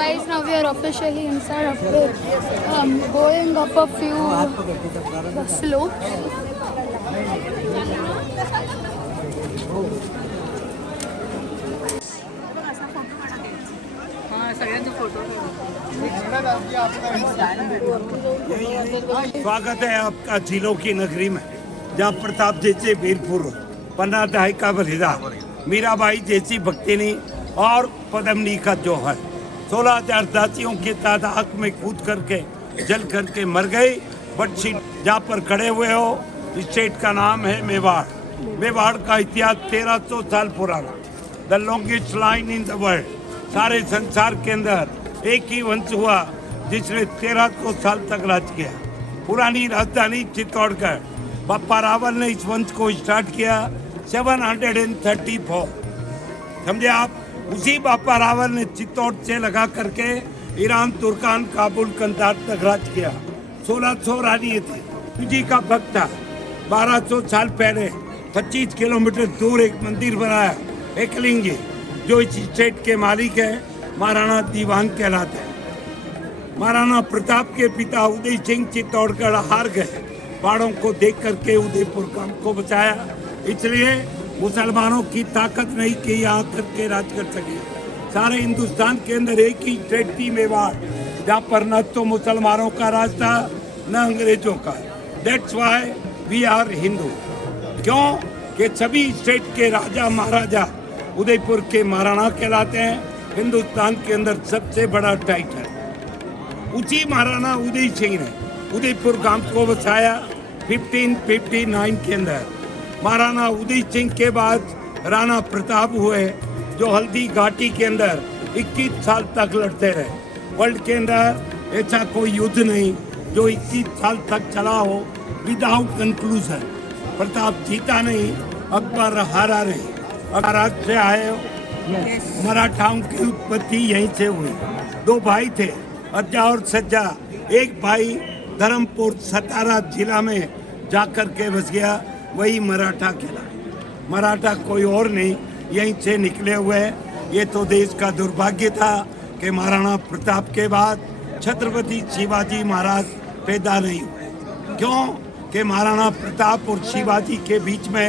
guys, now we are officially inside after going up a few slopes. स्वागत है आपका झीलों की नगरी में, जहाँ प्रताप जैसे वीरपुर, पन्ना ढाई का बलिदान, मीराबाई जैसी भक्तिनी और पद्मिनी का जौहर, 16,000 दासियों की तादाद में कूद करके जल करके मर गई। बट जहाँ पर खड़े हुए हो, स्टेट का नाम है मेवाड़। मेवाड़ का इतिहास 1300 साल पुराना, the longest line in the world. सारे संसार के अंदर एक ही वंश हुआ जिसने 1300 साल तक राज किया। पुरानी राजधानी चित्तौड़गढ़, बापा रावल ने इस वंश को स्टार्ट किया 734। समझे आप, उसी बापा रावल ने चित्तौड़ से लगा करके ईरान, तुर्कान, काबुल, कंधार तक राज किया। 1600 रानी थे, जी का भक्त था। 1200 साल पहले 25 किलोमीटर दूर एक मंदिर बनाया, एकलिंगी, जो इस स्टेट के मालिक है, महाराणा दीवान कहलाते हैं। महाराणा प्रताप के पिता उदय सिंह चित्तौड़गढ़ हार गए, पहाड़ों को देख करके उदयपुर को बचाया। इसलिए मुसलमानों की ताकत नहीं कि यहाँ करके राज कर सके। सारे हिंदुस्तान के अंदर एक ही स्टेट थी, मेवाड़, जहाँ पर न तो मुसलमानों का राज था न अंग्रेजों का। That's why we are Hindu. क्यों कि सभी स्टेट के राजा महाराजा उदयपुर के महाराणा कहलाते हैं। हिंदुस्तान के अंदर सबसे बड़ा टाइटल उसी महाराणा उदय सिंह ने उदयपुर गांव को बसाया 1559 के अंदर। महाराणा उदय सिंह के बाद राणा प्रताप हुए, जो हल्दी घाटी के अंदर 21 साल तक लड़ते रहे। वर्ल्ड के अंदर ऐसा कोई युद्ध नहीं जो 21 साल तक चला हो विदाउट कंक्लूजन। प्रताप जीता नहीं, अकबर हारा नहीं। महाराज से आए हो, मराठाओं की उत्पत्ति यहीं से हुई। 2 भाई थे, अज्जा और सज्जा। एक भाई धर्मपुर सतारा जिला में जाकर के बस गया, वही मराठा कहला। मराठा कोई और नहीं, यहीं से निकले हुए। ये तो देश का दुर्भाग्य था कि महाराणा प्रताप के बाद छत्रपति शिवाजी महाराज पैदा नहीं हुए। क्यों कि महाराणा प्रताप और शिवाजी के बीच में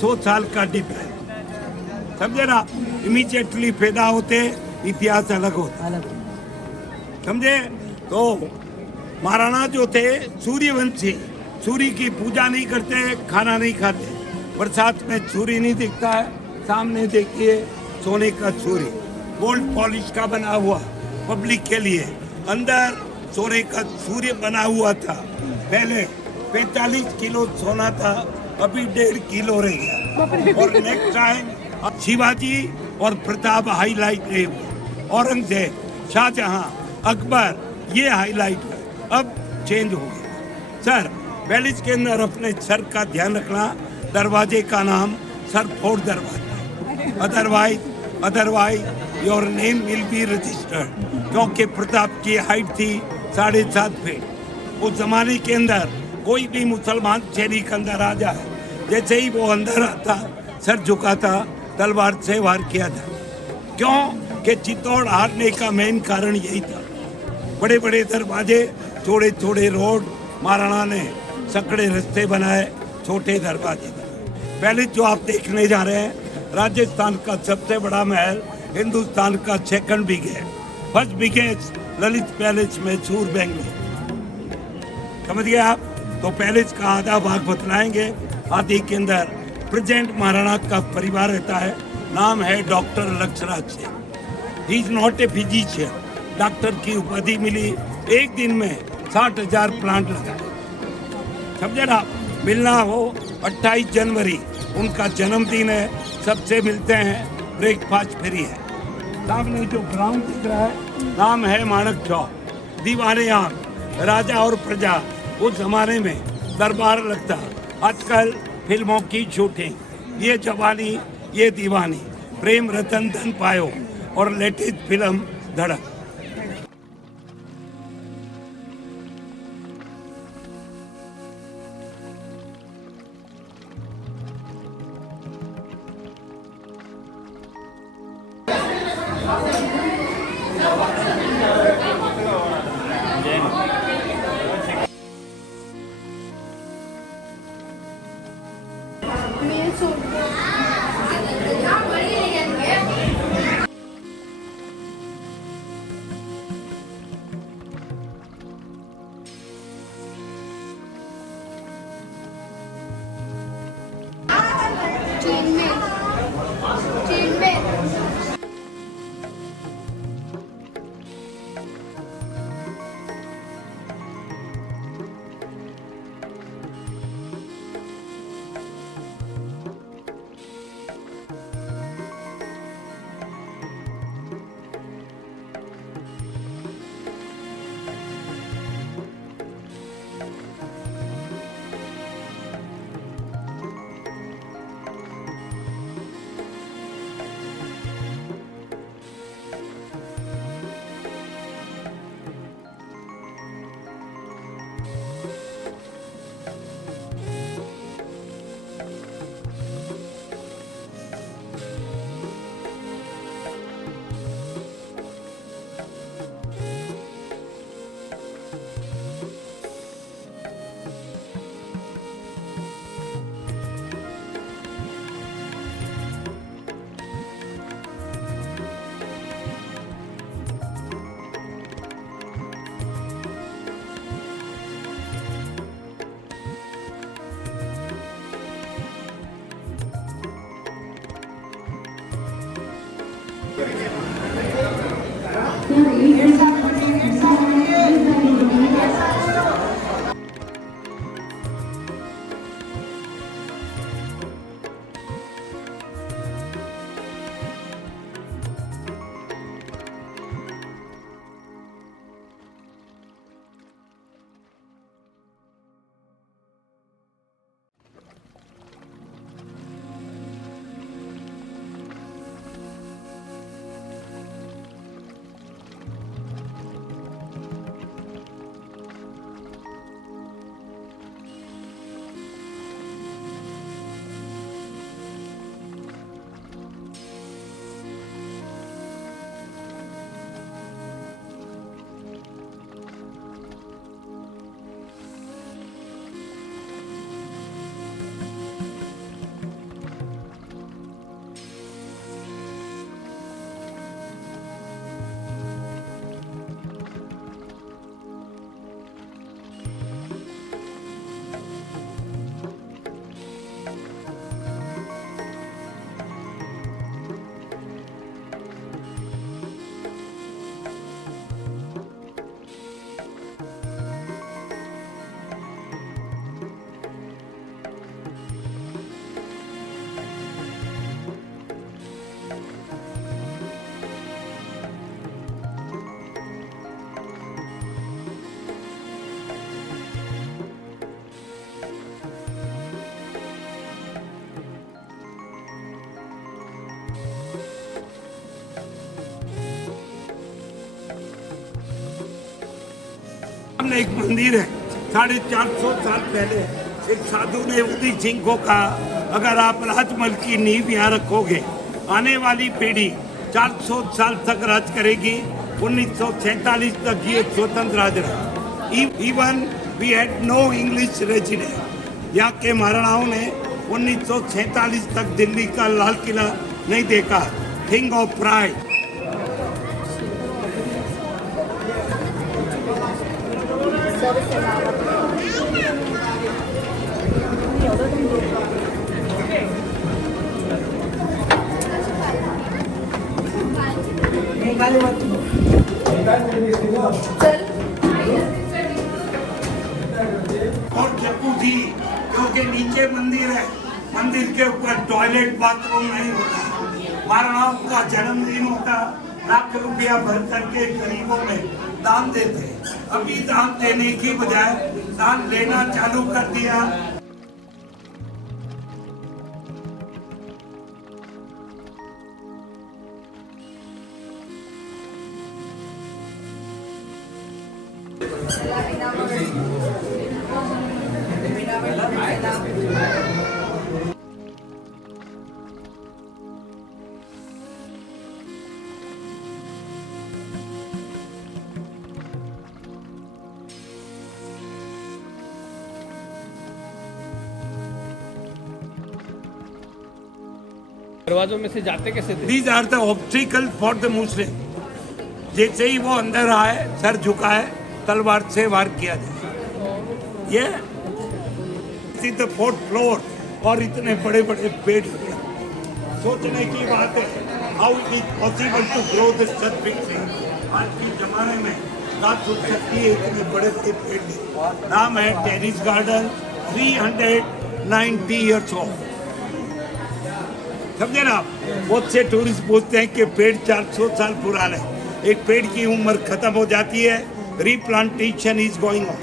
100 साल का डिफरेंस, समझे ना। इमीडिएटली पैदा होते, इतिहास अलग होता, समझे। तो महाराणा जो थे सूर्यवंशी, सूर्य की पूजा नहीं करते, खाना नहीं खाते। बरसात में सूर्य नहीं दिखता है। सामने देखिए सोने का सूर्य, गोल्ड पॉलिश का बना हुआ, पब्लिक के लिए। अंदर सोने का सूर्य बना हुआ था। पहले 45 किलो सोना था, अभी 1.5 किलो रह गया। और नेक्स्ट टाइम शिवाजी और प्रताप हाईलाइट रहे हुए, औरंगजेब, शाहजहां, अकबर, ये हाईलाइट है। अब चेंज हो गया। सर, पैलेस के अंदर अपने सर का ध्यान रखना। दरवाजे का नाम सर फोड़ दरवाजा, otherwise your name will be registered. क्योंकि प्रताप की हाइट थी 7.5 फीट। उस जमाने के अंदर कोई भी मुसलमान सैनिक अंदर आ जाए, जैसे ही वो अंदर आता, सर झुकाता, तलवार से वार किया था। क्यों कि चित्तौड़ हारने का मेन कारण यही था। बड़े बड़े दरवाजे, छोटे छोटे रोड, महाराणा ने सकड़े रास्ते बनाए, छोटे दरवाजे बनाए। पहले जो आप देखने जा रहे हैं, राजस्थान का सबसे बड़ा महल, हिंदुस्तान का second biggest, first biggest Lalit palace Mysore Bangalore. समझ गए आप। तो पैलेस का आधा भाग बतलाएंगे। आदि के अंदर प्रेजेंट महाराणा का परिवार रहता है। नाम है doctor Lakshraj Singh. He is not a physician. Doctor की उपाधि मिली। एक दिन में 60,000 प्लांट लगाए, समझे ना। मिलना हो 28 जनवरी उनका जन्मदिन है, सबसे मिलते हैं, ब्रेकफास्ट फ्री है। सामने जो ग्राउंड दिख रहा है, नाम है माणक चौक। दीवाने आम, राजा और प्रजा, उस जमाने में दरबार लगता। आजकल फिल्मों की शूटिंग, ये जवानी ये दीवानी, प्रेम रतन धन पायो, और लेटेस्ट फिल्म धड़क। सामने एक मंदिर है, 450 साल पहले एक साधु ने उदय सिंह को कहा, अगर आप राजमहल की नींव यहाँ रखोगे, आने वाली पीढ़ी 400 साल तक राज करेगी। 1947 तक ये स्वतंत्र राज रहा। Even we had no English resident. यहाँ के महाराणाओं ने 1947 तक दिल्ली का लाल किला नहीं देखा। Thing of pride. और जकूजी, क्योंकि नीचे मंदिर है, मंदिर के ऊपर टॉयलेट बाथरूम नहीं होता। महाराणाओं का जन्मदिन होता, लाख रुपया भर करके गरीबों में दान देते। अभी दान देने की बजाय दान लेना चालू कर दिया। दरवाजों में से जाते कैसे थे? These are the obstacles for the Muslim. जैसे ही वो अंदर आए, सर झुकाए, तलवार से वार किया जाए। ये see the 4th floor और इतने बड़े बड़े पेड़। सोचने की बात है, how it is possible to grow this such big tree? आज के जमाने में बात हो सकती है इतने बड़े बड़े पेड़। नाम है टेरिस गार्डन, 390 years old। समझे ना? बहुत से टूरिस्ट पूछते हैं कि पेड़ 400 साल पुराना है। एक पेड़ की उम्र खत्म हो जाती है, replantation is going on,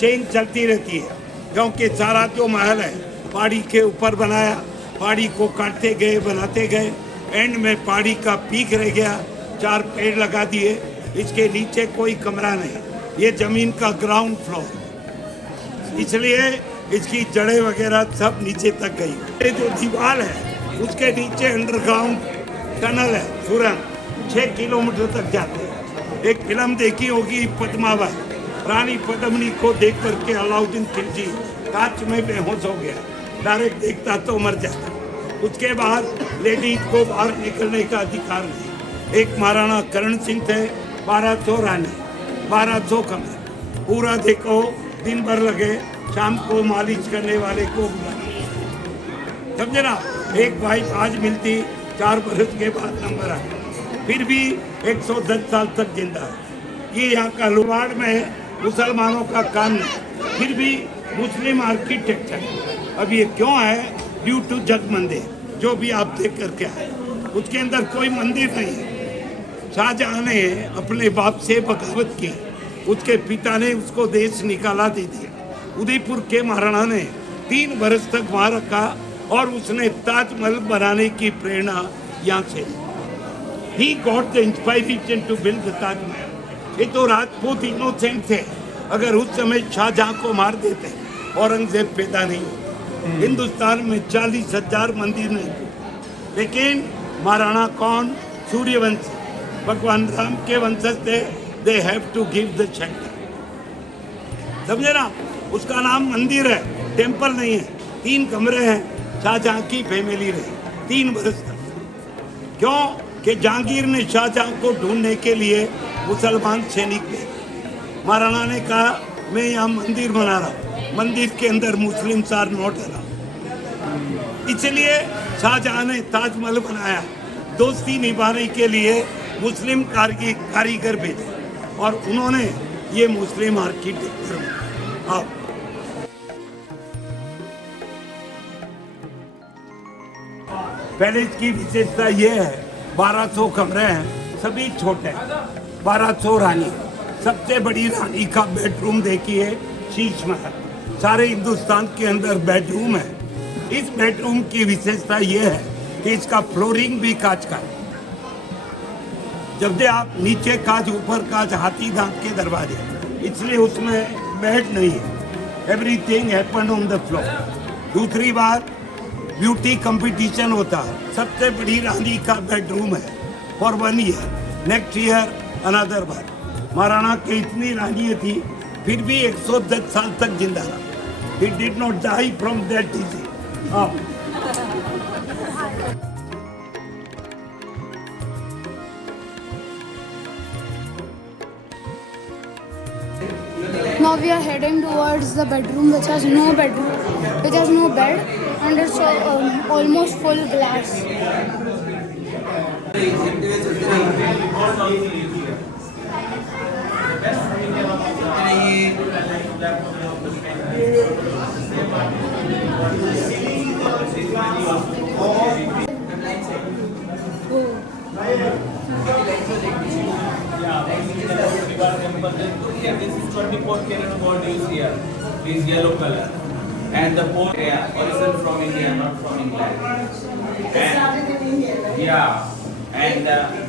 change चलती रहती है। क्योंकि सारा जो महल है पहाड़ी के ऊपर बनाया, पहाड़ी को काटते गए, बनाते गए, एंड में पहाड़ी का पीक रह गया। 4 पेड़ लगा दिए, इसके नीचे कोई कमरा नहीं, ये जमीन का ग्राउंड फ्लोर, इसलिए इसकी जड़ें वगैरह सब नीचे तक गई। ये जो दीवार है उसके नीचे अंडरग्राउंड टनल है, सुरंग 6 किलोमीटर तक जाते हैं। एक फिल्म देखी होगी पद्मावत, रानी पद्मिनी को देख करके अलाउद्दीन खिलजी कांच में बेहोश हो गया, डायरेक्ट देखता तो मर जाता। उसके बाद लेडीज को बाहर निकलने का अधिकार नहीं। एक महाराणा करण सिंह थे, 1200 रानी, 1200 कमरे, पूरा देखो, दिन भर लगे, शाम को मालिश करने वाले को बुला, समझे ना? एक वाइफ आज मिलती, 4 बरस के बाद नंबर आया, फिर भी 110 साल तक जिंदा है। ये यहाँ का लुवाड़ में मुसलमानों का काम नहीं, फिर भी मुस्लिम आर्किटेक्चर। अब ये क्यों है? ड्यू टू जग मंदिर, जो भी आप देख करके आए, उसके अंदर कोई मंदिर नहीं है। शाहजहां ने अपने बाप से बगावत की, उसके पिता ने उसको देश निकाला दे दिया। उदयपुर के महाराणा ने 3 बरस तक वहाँ रखा और उसने ताजमहल बनाने की प्रेरणा यहाँ से। He got the inspiration to build the Taj Mahal. ये तो राजपूत इनोसेंट थे, अगर उस समय शाहजहां को मार देते औरंगजेब पैदा नहीं होता। हिंदुस्तान में 40,000 मंदिर नहीं थे, लेकिन महाराणा कौन? सूर्यवंशी, भगवान राम के वंशज थे। They have to give the shelter, समझे ना? उसका नाम मंदिर है, टेम्पल नहीं है। 3 कमरे हैं, शाहजहां की फैमिली रही 3 बरस तक। क्यों? कि जहांगीर ने शाहजहां को ढूंढने के लिए मुसलमान सैनिक भेजे। महाराणा ने कहा मैं यहाँ मंदिर बना रहा हूँ, मंदिर के अंदर मुस्लिम आर नॉट अलाउड। इसलिए शाहजहां ने ताजमहल बनाया, दोस्ती निभाने के लिए मुस्लिम कारीगर भेजे और उन्होंने ये मुस्लिम आर्किटेक्चर बनाया। पैलेस की विशेषता ये है, 1200 कमरे हैं, सभी छोटे, 1200 रानी। सबसे बड़ी रानी का बेडरूम देखिए, शीश महल। सारे हिंदुस्तान के अंदर बेडरूम है। इस बेडरूम की विशेषता ये है कि इसका फ्लोरिंग भी कांच का है। जब दे आप नीचे कांच, ऊपर कांच, हाथी दांत के दरवाजे, इसलिए उसमें बेड नहीं है। Everything happened on the floor. दूसरी बात, ब्यूटी कंपटीशन होता है। सबसे बड़ी रानी का बेडरूम है for 1 year. Next year another one. Maharana की इतनी रानियां थी, फिर भी 110 साल तक जिंदा रहा। He did not die from that disease. Now we are heading towards the bedroom, which has no bed, and it's almost full glass. This is 24 karat gold used here. This yellow color. And the pole origin from India, not from England. And, yeah. And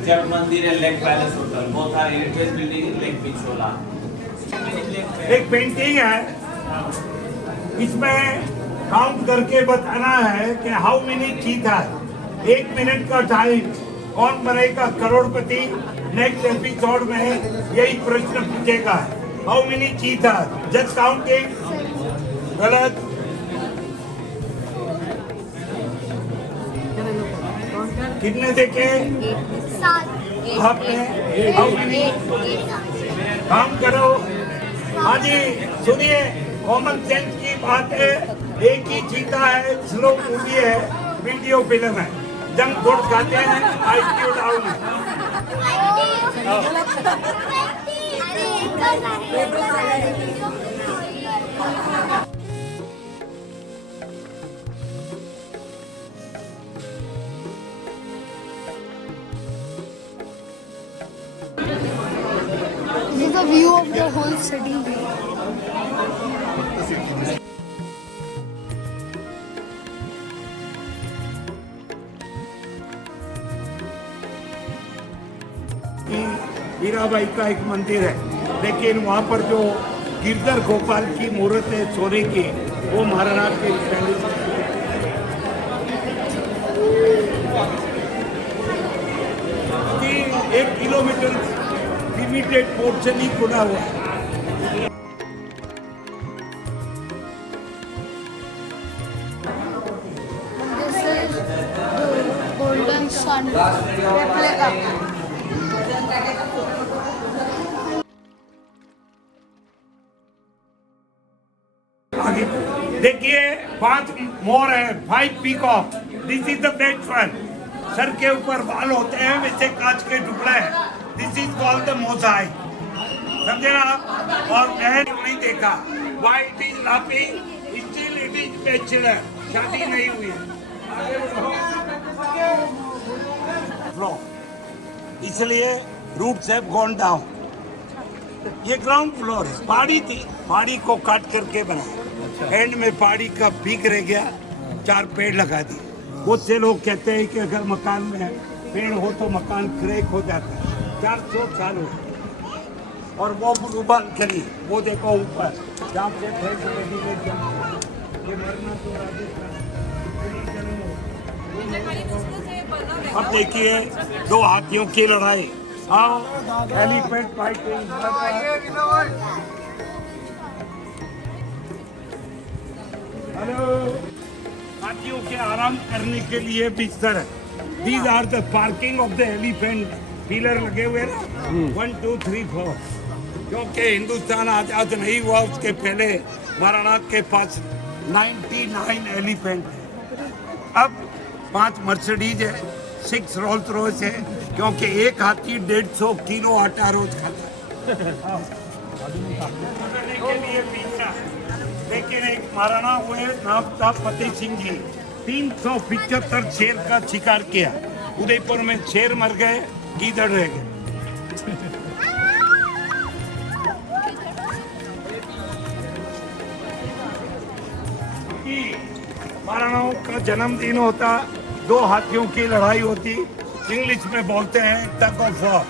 Jat Mandir and Lake Palace Hotel. Both are heritage building in Lake Pichola. एक painting है, इसमें count करके बताना है कि how many चीता है। 1 minute का टाइम, कौन बनेगा करोड़पति। नेक्स्ट एपिसोड में यही प्रश्न पूछेगा, हाउ मेनी चीता, जस्ट काउंटिंग। गलत। कितने देखे आपने? हाउ मेनी काम करो। हाँ जी, सुनिए, कॉमन सेंस की बात है। एक ही चीता है, स्लो मूवी है, वीडियो फिल्म है। जंक फूड खाते हैं, आईक्यू डाउन है। This is the view of the whole city. Hirabai का एक मंदिर है, लेकिन वहाँ पर जो गिरधर गोपाल की मूर्त है सोने की, वो महाराणा के पैलेस में। 1 किलोमीटर लिमिटेड पोर्शन ही खुला हुआ है। This is the golden sun replica. आगे देखिए, 5 मोर है, 5 peacock. This is the best one. Sir के ऊपर बाल होते हैं, वैसे कांच के टुकड़े हैं। This is called the Mosaic. समझे ना आप? और मैंने नहीं देखा। Why it is laughing, still it is bachelor. शादी नहीं हुई है। इसलिए रूट्स हैव गॉन डाउन। ये ग्राउंड फ्लोर है। पहाड़ी थी, पहाड़ी को काट करके बनाया। एंड में पहाड़ी का पीक रह गया, 4 पेड़ लगा दिए। बहुत से लोग कहते हैं कि अगर मकान में पेड़ हो तो मकान क्रैक हो जाता है। 400 साल हो गए। और वो ब्लू बालकनी, वो देखो ऊपर, जहाँ से फ्रेंच लेडी ने जंप। ये मरना तो राजस्थान। अब देखिए, 2 हाथियों की लड़ाई। आओ, एलिफेंट फाइटिंग। हेलो। हाथियों के आराम करने के लिए बिस्तर है। These are the parking of the elephant. Pillar लगे हुए ना, 1 2 3 4। क्योंकि हिंदुस्तान आजाद नहीं हुआ उसके पहले महाराणा के पास 99 एलिफेंट है। अब 5 मर्सिडीज है, 6 रोल्स रॉयस है, क्योंकि एक हाथी 150 किलो आटा रोज खाता है। के लिए पीछा। लेकिन एक महाराणा हुए नाम था फतेह सिंह जी, 375 शेर का शिकार किया। उदयपुर में शेर मर गए, गीदड़ रह गए। महाराणाओं का जन्मदिन होता, 2 हाथियों की लड़ाई होती। इंग्लिश में बोलते हैं टग ऑफ वॉर,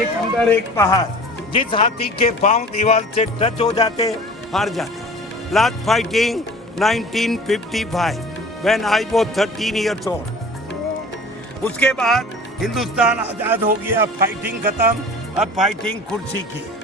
एक अंदर एक बाहर। जिस हाथी के पांव दीवार से टच हो जाते हार जाते। Last fighting 1955 when I was 13 years old। उसके बाद हिंदुस्तान आजाद हो गया, फाइटिंग खत्म, अब फाइटिंग कुर्सी की।